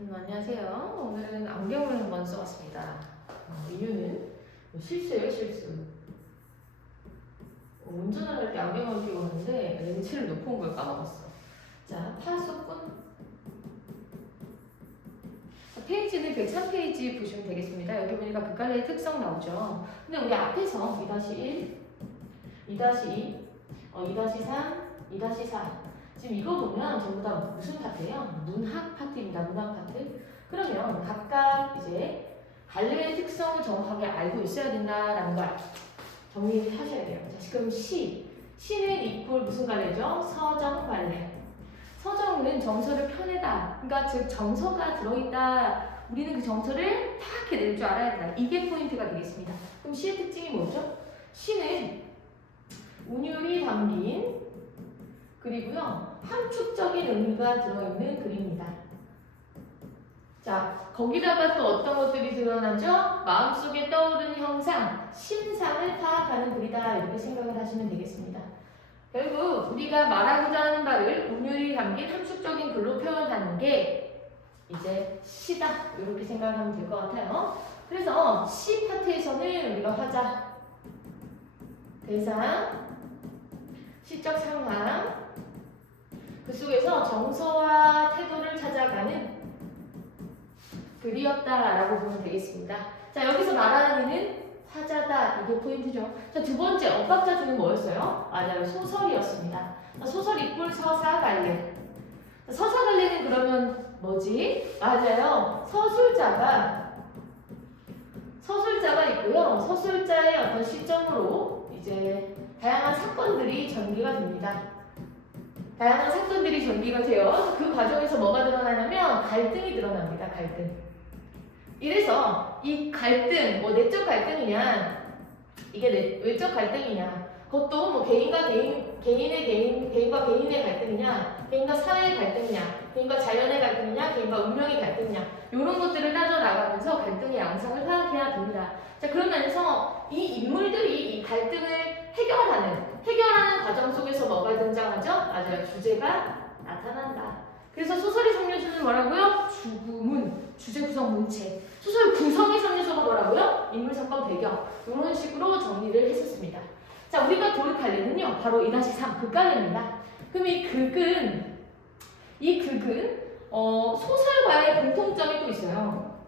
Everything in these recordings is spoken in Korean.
음, 안녕하세요. 오늘은 안경을 한번 써봤습니다. 어, 이유는 실수예요, 실수. 어, 운전을 할때 안경을 끼고 왔는데 렌즈를 놓고 온 걸 까먹었어. 자, 파수꾼. 자, 페이지는 103페이지 보시면 되겠습니다. 여기 보니까 극갈래의 특성 나오죠. 근데 우리 앞에서 2-1, 2-2, 어, 2-3, 2-4 지금 이거 보면 전부 다 무슨 파트예요? 문학 파트입니다. 문학 파트. 그러면 각각 이제 갈래의 특성을 정확하게 알고 있어야 된다라는 걸 정리를 하셔야 돼요. 자, 그럼 시. 시는 이퀄 무슨 갈래죠? 서정 갈래. 서정은 정서를 펴내다. 그러니까 즉 정서가 들어있다. 우리는 그 정서를 파악해 낼 줄 알아야 된다. 이게 포인트가 되겠습니다. 그럼 시의 특징이 뭐죠? 시는 운율이 담긴 그리고요 함축적인 의미가 들어있는 글입니다. 자 거기다가 또 어떤 것들이 드러나죠? 마음속에 떠오르는 형상, 심상을 파악하는 글이다 이렇게 생각을 하시면 되겠습니다. 결국 우리가 말하고자 하는 바를 운율이 담긴 함축적인 글로 표현하는 게 이제 시다 이렇게 생각하면 될 것 같아요. 그래서 시 파트에서는 우리가 화자, 대상, 시적 상황, 그 속에서 정서와 태도를 찾아가는 글이었다라고 보면 되겠습니다. 자, 여기서 말하는 이는 화자다. 이게 포인트죠. 자, 두 번째, 엇박자주는 뭐였어요? 맞아요. 소설이었습니다. 자, 소설 이꼴 서사갈래. 자, 서사갈래는 그러면 뭐지? 맞아요. 서술자가 서술자가 있고요. 서술자의 어떤 시점으로 이제 다양한 사건들이 전개가 됩니다. 다양한 사건들이 전개가 돼요. 그 과정에서 뭐가 드러나냐면 갈등이 드러납니다. 갈등. 이래서 이 갈등, 뭐 내적 갈등이냐, 이게 내, 외적 갈등이냐, 그것도 뭐 개인과 개인, 개인의 개인, 개인과 개인의 갈등이냐, 개인과 사회의 갈등이냐, 개인과 자연의 갈등이냐, 개인과 운명의 갈등이냐, 이런 것들을 따져 나가면서 갈등의 양상을 파악해야 됩니다. 자, 그러면서 이 인물들이 이 갈등을 해결하는, 해결하는 과정 속에서 뭐가 등장하죠? 맞아요. 주제가 나타난다. 그래서 소설의 상류주는 뭐라고요? 주구문, 주제 구성 문체. 소설 구성의 상류주가 뭐라고요? 인물 사건 배경. 이런 식으로 정리를 했었습니다. 자, 우리가 볼 갈래는요, 바로 2-3 극갈래입니다. 그럼 이 극은, 이 극은, 어, 소설과의 공통점이 또 있어요.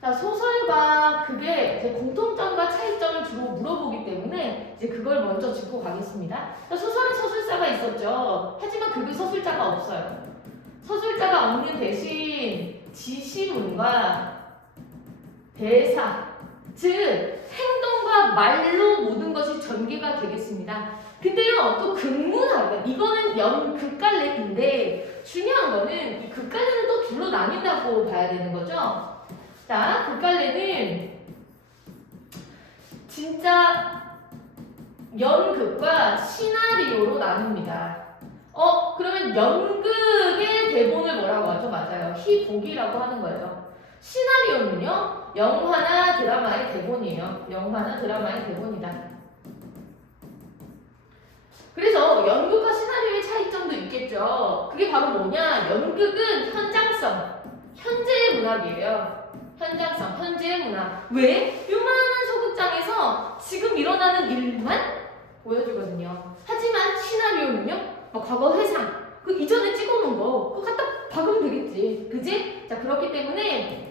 자, 소설과 극의 공통점과 차이점을 주로 물어보기 때문에 이제 그걸 먼저 짚고 가겠습니다. 자, 소설은 서술사가 있었죠. 하지만 극은 서술자가 없어요. 서술자가 없는 대신 지시문과 대사, 즉 행동과 말로 모든 것이 전개가 되겠습니다. 근데요, 또 극문학은 이거는 연 극갈래인데 중요한 거는 이 극갈래는 또 둘로 나뉜다고 봐야 되는 거죠. 자, 극갈래는 진짜 연극과 시나리오로 나눕니다. 어, 그러면 연극의 대본을 뭐라고 하죠? 맞아요. 희곡이라고 하는 거예요. 시나리오는요, 영화나 드라마의 대본이에요. 영화나 드라마의 대본이다. 그래서 연극과 시나리오의 차이점도 있겠죠. 그게 바로 뭐냐? 연극은 현장성, 현재의 문학이에요. 현장성, 현재의 문학. 왜? 요만한 소극장에서 지금 일어나는 일만 보여주거든요. 하지만 시나리오는요, 막 과거 회상, 그 이전에 찍어놓은 거, 그거 갖다 박으면 되겠지. 그지? 자, 그렇기 때문에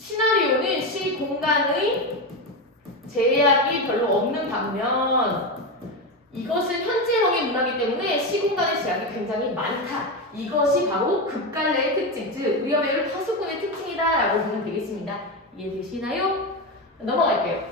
시나리오는 시 공간의 제약이 별로 없는 반면 이것은 현재형의 문화이기 때문에 시 공간의 제약이 굉장히 많다. 이것이 바로 극갈래의 특징, 즉 위험해를 파수꾼의 특징이다 라고 보면 되겠습니다. 이해되시나요? 넘어갈게요.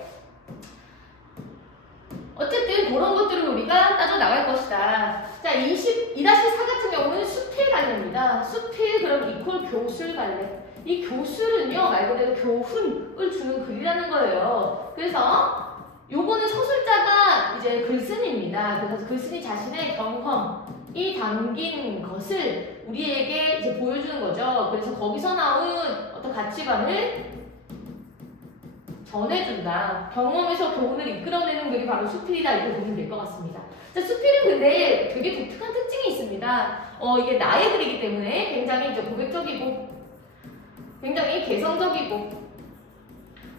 어쨌든 그런 것들을 우리가 따져 나갈 것이다. 자, 20, 2-4 같은 경우는 수필 관례입니다. 수필 그럼 이퀄 교술 관례. 이 교술은요 말 그대로 교훈을 주는 글이라는 거예요. 그래서 요거는 서술자가 이제 글쓴이입니다. 그래서 글쓴이 자신의 경험이 담긴 것을 우리에게 이제 보여주는 거죠. 그래서 거기서 나온 어떤 가치관을 전해준다. 경험에서 교훈을 이끌어내는 글이 바로 수필이다. 이렇게 보면 될 것 같습니다. 자, 수필은 근데 되게 독특한 특징이 있습니다. 어, 이게 나의 글이기 때문에 굉장히 이제 고백적이고 굉장히 개성적이고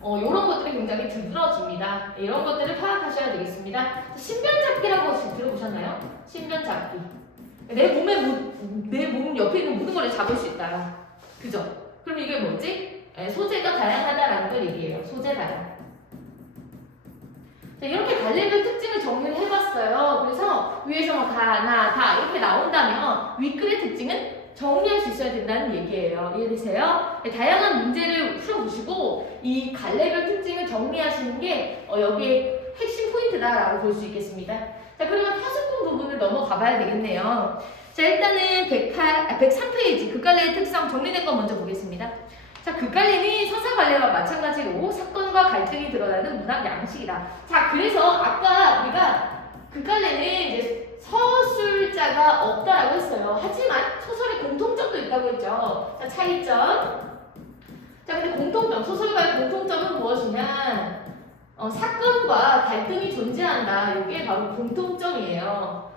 어, 이런 것들이 굉장히 두드러집니다. 이런 것들을 파악하셔야 되겠습니다. 신변잡기라고 들어보셨나요? 신변잡기. 내 몸에 내 몸 옆에 있는 모든 걸 잡을 수 있다. 그죠? 그럼 이게 뭐지? 예, 소재가 다양하다라는 걸 얘기해요. 소재 다양. 자, 이렇게 달래별 특징을 정리를 해봤어요. 그래서 위에서 뭐 가, 나, 다 이렇게 나온다면 윗글의 특징은 정리할 수 있어야 된다는 얘기예요. 이해되세요? 네, 다양한 문제를 풀어보시고 이 갈래별 특징을 정리하시는 게 어, 여기에 핵심 포인트다라고 볼 수 있겠습니다. 자, 그러면 파수꾼 부분을 넘어가 봐야 되겠네요. 자, 일단은 108, 아, 103페이지 극갈래의 특성 정리된 거 먼저 보겠습니다. 자, 극갈래는 서사갈래와 마찬가지로 사건과 갈등이 드러나는 문학 양식이다. 자, 그래서 아까 우리가 극갈래는 이제 서술자가 없다라고 했어요. 하지만 소설에 공통점도 있다고 했죠. 자, 차이점. 자, 근데 공통점, 소설가의 공통점은 무엇이냐? 어, 사건과 갈등이 존재한다. 이게 바로 공통점이에요.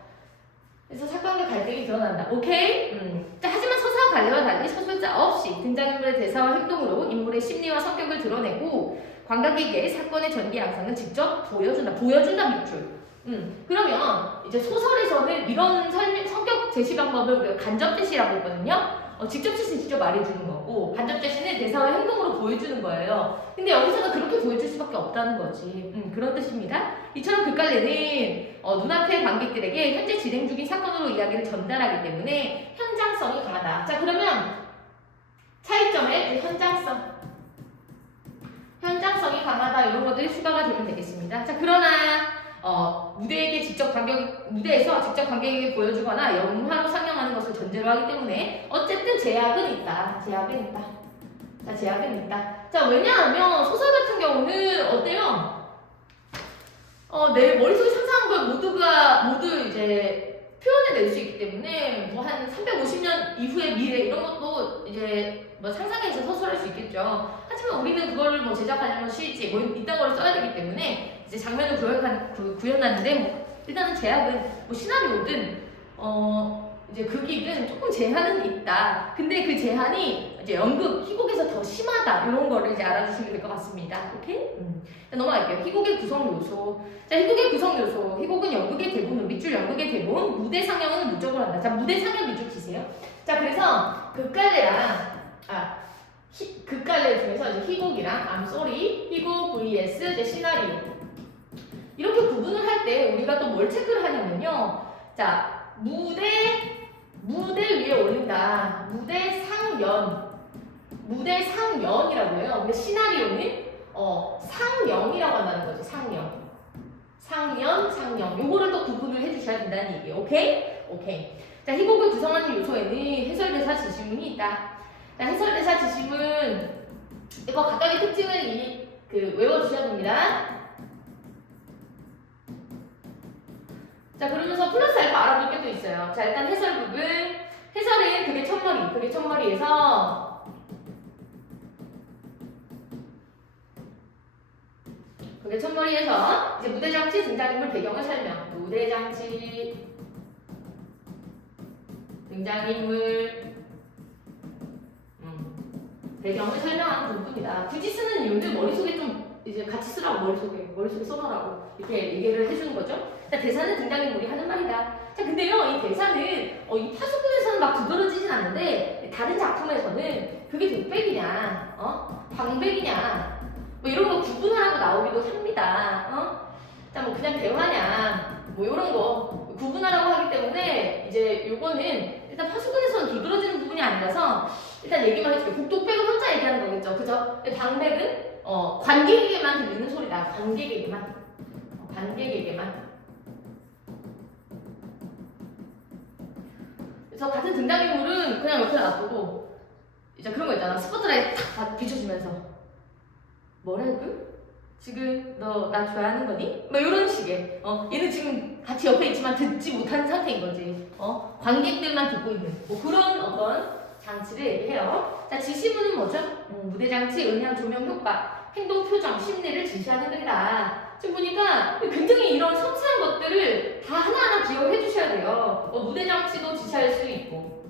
그래서 사건과 갈등이 드러난다. 오케이? 음. 자, 하지만 서사와 관례와 달리 서술자 없이 등장인물의 대사와 행동으로 인물의 심리와 성격을 드러내고 관객에게 사건의 전개 양상을 직접 보여준다. 보여준다 밑줄. 음, 그러면 이제 소설에서는 이런 설명, 성격 제시 방법을 우리가 간접 제시라고 했거든요. 어, 직접 제시는 직접 말해주는 거고 간접 제시는 대사와 행동으로 보여주는 거예요. 근데 여기서는 그렇게 보여줄 수밖에 없다는 거지. 음, 그런 뜻입니다. 이처럼 극갈래는 어, 눈앞의 관객들에게 현재 진행 중인 사건으로 이야기를 전달하기 때문에 현장성이 강하다. 자 그러면 차이점의 그 현장성. 현장성이 강하다 이런 것들이 추가가 되면 되겠습니다. 자 그러나 어, 무대에게 직접 관객 무대에서 직접 관객에게 보여주거나 영화로 상영하는 것을 전제로 하기 때문에 어쨌든 제약은 있다. 제약은 있다. 자 제약은 있다. 자 왜냐하면 소설 같은 경우는 어때요? 어, 내 머릿속에 상상한 걸 모두가 모두 이제 표현해낼 수 있기 때문에 뭐 한 350년 이후의 미래 이런 것도 이제 뭐 상상해서 소설할 수 있겠죠. 하지만 우리는 그거를 뭐 제작하려면 실지 뭐 이딴 거를 써야 되기 때문에 이제 장면을 구현한, 구, 구현하는데 뭐 일단은 제약은 뭐 시나리오든 어 이제 극이든 조금 제한은 있다. 근데 그 제한이 이제 연극, 희곡에서 더 심하다 이런 거를 이제 알아주시면 될 것 같습니다. 오케이? 음. 자, 넘어갈게요. 희곡의 구성 요소. 자, 희곡의 구성 요소. 희곡은 연극의 대본, 밑줄 연극의 대본, 무대 상영은 누적을 한다. 자, 무대 상영 밑줄 치세요. 자, 그래서 극갈래랑 아 희, 극갈래 중에서 이제 희곡이랑 sorry, 희곡 vs 이제 시나리오. 이렇게 구분을 할 때 우리가 또 뭘 체크를 하냐면요. 자, 무대 무대 위에 올린다. 무대 상연. 무대 상연이라고 해요. 근데 시나리오는 어, 상영이라고 한다는 거죠. 상영. 상연, 상영. 요거를 또 구분을 해주셔야 된다는 얘기예요. 오케이? 오케이. 자, 희곡을 구성하는 요소에는 해설대사 지시문이 있다. 자, 해설대사 지시문 이거 각각의 특징을 이, 그 외워주셔야 됩니다. 자, 그러면서 플러스 알파 알아볼 게 또 있어요. 자, 일단 해설 부분. 해설은 그게 첫머리. 그게 첫머리에서 그게 첫머리에서 이제 무대장치 등장인물 배경을 설명. 무대장치 등장인물 음, 배경을 설명하는 부분이다. 굳이 쓰는 이유는 머릿속에 좀 이제 같이 쓰라고 머릿속에 머릿속에 써놓으라고 이렇게 얘기를 해주는 거죠. 자, 대사는 등장인 물이 하는 말이다. 자, 근데요, 이 대사는 어, 이 파수꾼에서는 막 두드러지진 않는데 다른 작품에서는 그게 독백이냐, 어, 방백이냐, 뭐 이런 거 구분하라고 나오기도 합니다. 어? 자, 뭐 그냥 대화냐, 뭐 이런 거 구분하라고 하기 때문에 이제 요거는 일단 파수꾼에서는 두드러지는 부분이 아니라서 일단 얘기만 해줄게요. 북독백은 혼자 얘기하는 거겠죠, 그죠? 방백은 어, 관객에게만 들리는 소리다. 관객에게만, 어, 관객에게만. 그래서 같은 등장인물은 그냥 옆에 놔두고 이제 그런 거 있잖아. 스포트라이트 탁 비춰주면서. 뭐라고? 지금 너 나 좋아하는 거니? 뭐 이런 식의. 어 얘는 지금 같이 옆에 있지만 듣지 못한 상태인 거지. 어 관객들만 듣고 있는. 뭐 그런 어떤 장치를 얘기해요. 자 지시문은 뭐죠? 음, 무대 장치, 음향, 조명 효과, 행동, 표정, 심리를 지시하는 글이다 지금 보니까 굉장히 이런 섬세한 것들을 다 하나하나 기억을 해주셔야 돼요. 어, 무대 장치도 지시할 수 있고,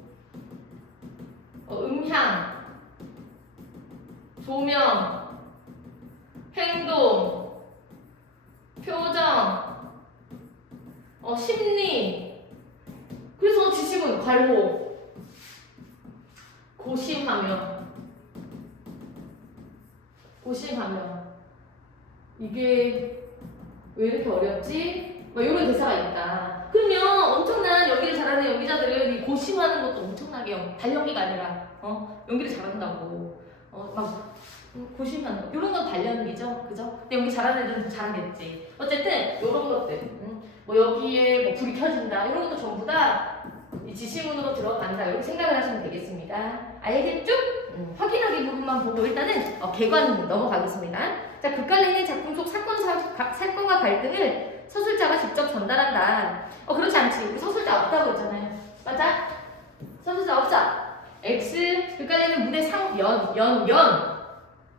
어, 음향, 조명, 행동, 표정, 어, 심리. 그래서 지식은 관로, 고심하며, 고심하며. 이게 왜 이렇게 어렵지? 막 이런 대사가 있다. 그러면 엄청난 연기를 잘하는 연기자들은 이 고심하는 것도 엄청나게 연- 발연기가 아니라 어 연기를 잘한다고 어막 고심하는 거. 이런 건 발연기죠, 그죠? 근데 연기 잘하는 애들은 잘하겠지. 어쨌든 이런 것들, 음, 뭐 여기에 뭐 불이 켜진다 이런 것도 전부 다 이 지시문으로 들어간다 이렇게 생각을 하시면 되겠습니다. 알겠죠? 음, 확인하기 부분만 보고 일단은 어, 개관 넘어가겠습니다. 자, 극갈래는 작품 속 사건, 사, 가- 사건과 갈등을 서술자가 직접 전달한다. 어, 그렇지 않지. 서술자 없다고 했잖아요. 맞아? 서술자 없어. X, 극갈래는 무대 상, 연, 연, 연.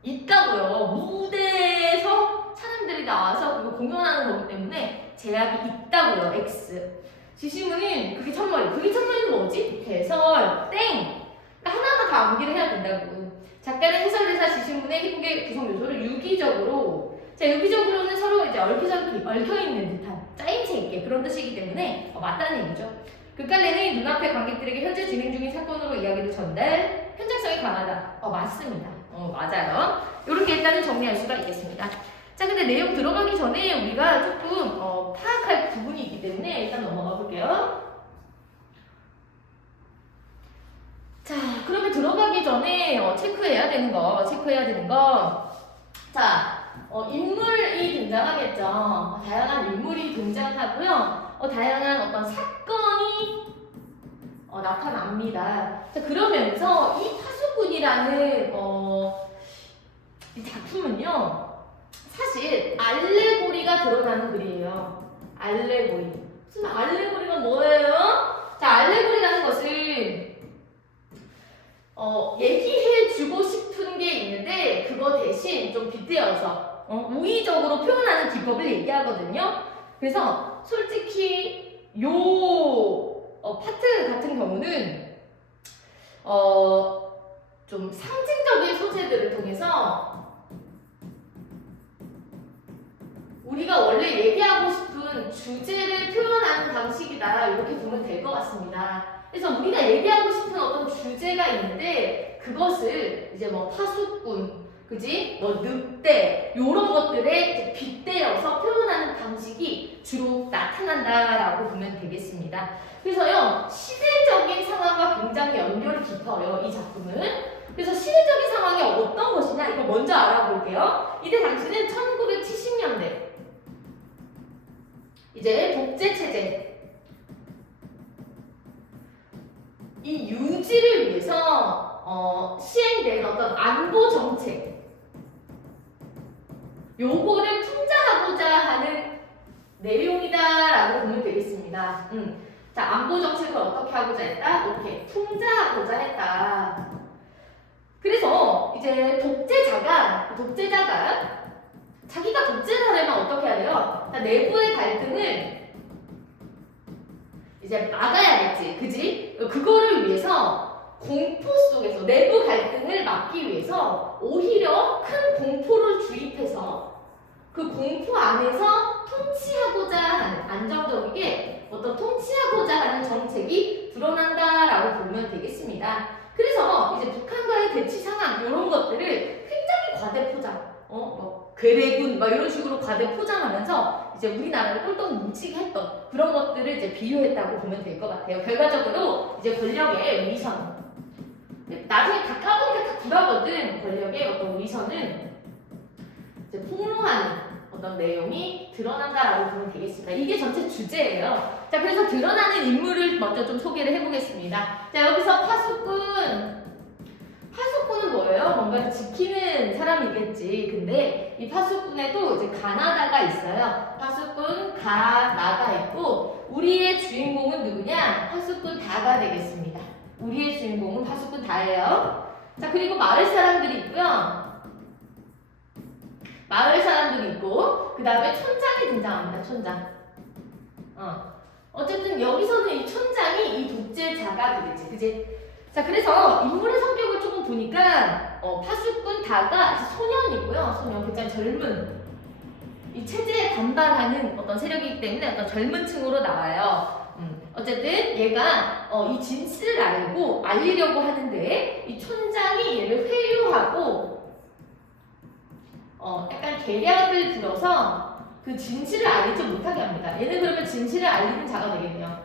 있다고요. 무대에서 사람들이 나와서 그거 공연하는 거기 때문에 제약이 있다고요. X. 지시문은 그게 첫머리. 그게 첫머리는 뭐지? 해설, 땡. 그러니까 하나하나 다 암기를 해야 된다고. 작가는 해설대사 지시문의 희곡의 구성 요소를 유기적으로 자 유기적으로는 서로 이제 얽혀져 얽혀 있는 듯한 짜임새 있게 그런 뜻이기 때문에 어, 맞다는 얘기죠. 극갈래는 눈앞의 관객들에게 현재 진행 중인 사건으로 이야기를 전달, 현장성이 강하다. 어 맞습니다. 어 맞아요. 이렇게 일단은 정리할 수가 있겠습니다. 자 근데 내용 들어가기 전에 우리가 조금 어, 파악할 부분이 있기 때문에 일단 넘어가 볼게요. 자, 그러면 들어가기 전에 어, 체크해야 되는 거, 체크해야 되는 거. 자, 어, 인물이 등장하겠죠. 어, 다양한 인물이 등장하고요. 어, 다양한 어떤 사건이 어, 나타납니다. 자, 그러면서 이 파수꾼이라는 어, 이 작품은요, 사실 알레고리가 드러나는 글이에요. 알레고리. 무슨 알레고리가 뭐예요? 자, 알레고리라는 것을 어, 얘기해주고 싶은 게 있는데 그거 대신 좀 빗대어서 어, 우의적으로 표현하는 기법을 얘기하거든요. 그래서 솔직히 요 어, 파트 같은 경우는 어, 좀 상징적인 소재들을 통해서 우리가 원래 얘기하고 싶은 주제를 표현하는 방식이다 이렇게 보면 될 것 같습니다. 그래서 우리가 얘기하고 싶은 어떤 주제가 있는데 그것을 이제 뭐 파수꾼, 그지? 뭐 늑대 이런 것들에 빗대어서 표현하는 방식이 주로 나타난다라고 보면 되겠습니다. 그래서요 시대적인 상황과 굉장히 연결이 깊어요 이 작품은. 그래서 시대적인 상황이 어떤 것이냐 이거 먼저 알아볼게요. 이때 당시는 1970년대 이제 독재 체제 이 유지를 위해서 어, 시행된 어떤 안보 정책 요거를 풍자하고자 하는 내용이다라고 보면 되겠습니다. 음. 자 안보 정책을 어떻게 하고자 했다? 오케이 풍자하고자 했다. 그래서 이제 독재자가 독재자가 자기가 독재자라면 어떻게 해야 돼요? 자, 내부의 갈등을 이제 막아야겠지, 그지? 그거를 위해서 공포 속에서 내부 갈등을 막기 위해서 오히려 큰 공포를 주입해서 그 공포 안에서 통치하고자 하는 안정적이게 어떤 통치하고자 하는 정책이 드러난다라고 보면 되겠습니다. 그래서 이제 북한과의 대치 상황 이런 것들을 굉장히 과대 포장, 어, 뭐 괴뢰군 막 이런 식으로 과대 포장하면서 이제 우리나라를 꼴떡 뭉치게 했던 그런 것들을 이제 비유했다고 보면 될 것 같아요. 결과적으로 이제 권력의 위선. 나중에 다 까보니까 다 불하거든. 권력의 어떤 위선은 이제 폭로하는 어떤 내용이 드러난다라고 보면 되겠습니다. 이게 전체 주제예요. 자, 그래서 드러나는 인물을 먼저 좀 소개를 해보겠습니다. 자, 여기서 파수꾼. 파수꾼은 뭐예요? 뭔가를 지키는 사람이겠지. 근데 이 파수꾼에도 이제 가나다가 있어요. 파수꾼 가나가 있고 우리의 주인공은 누구냐? 파수꾼 다가 되겠습니다. 우리의 주인공은 파수꾼 다예요. 자 그리고 마을 사람들이 있고요. 마을 사람들이 있고 그 다음에 촌장이 등장합니다. 촌장. 어. 어쨌든 여기서는 이 촌장이 이 독재자가 되겠지. 그지? 자, 그래서 인물의 성격을 조금 보니까 어, 파수꾼 다가 소년이고요. 소년, 굉장히 젊은 이 체제에 반발하는 어떤 세력이기 때문에 어떤 젊은 층으로 나와요. 음, 어쨌든 얘가 어, 이 진실을 알고 알리려고 하는데 이 촌장이 얘를 회유하고 어, 약간 계략을 부려서 그 진실을 알리지 못하게 합니다. 얘는 그러면 진실을 알리는 자가 되겠네요.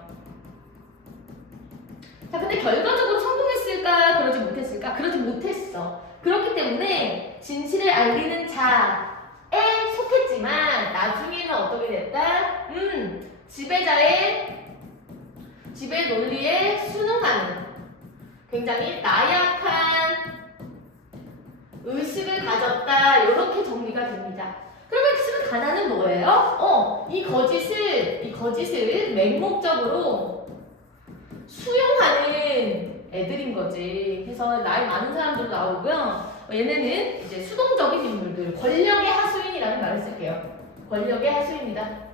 자, 근데 결과적으로 성공했을까? 그러지 못했을까? 그러지 못했어. 그렇기 때문에 진실을 알리는 자에 속했지만 나중에는 어떻게 됐다? 음, 지배자의 지배 논리에 순응하는 굉장히 나약한 의식을 가졌다. 이렇게 정리가 됩니다. 그러면 지금 가나는 뭐예요? 어, 이 거짓을 이 거짓을 맹목적으로 수용하는 애들인 거지. 그래서 나이 많은 사람들도 나오고요. 어, 얘네는 이제 수동적인 인물들, 권력의 하수인이라는 말을 쓸게요. 권력의 하수인이다.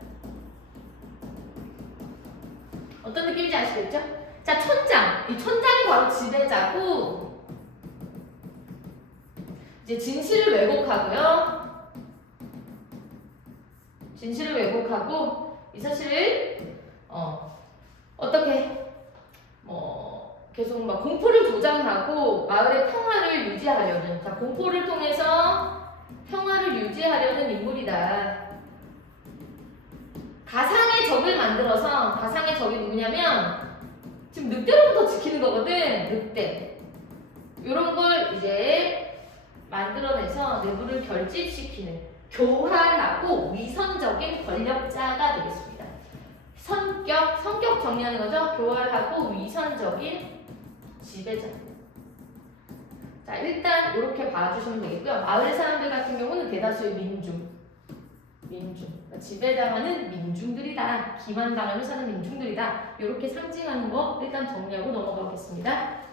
어떤 느낌인지 아시겠죠? 자, 촌장. 이 촌장이 바로 지배자고, 이제 진실을 왜곡하고요. 진실을 왜곡하고, 이 사실을, 어, 어떻게, 뭐, 계속 막 공포를 조장하고, 마을의 평화를 유지하려는, 자, 공포를 통해서 평화를 유지하려는 인물이다. 가상의 적을 만들어서, 가상의 적이 누구냐면, 지금 늑대로부터 지키는 거거든, 늑대. 요런 걸 이제 만들어내서 내부를 결집시키는 교활하고 위선적인 권력자가 되겠습니다. 성격, 성격 정리하는 거죠. 교활하고 위선적인 지배자. 자, 일단 이렇게 봐주시면 되겠고요. 마을 사람들 같은 경우는 대다수의 민중. 민중. 그러니까 지배당하는 민중들이다. 기만당하며 사는 민중들이다. 이렇게 상징하는 거 일단 정리하고 넘어가겠습니다.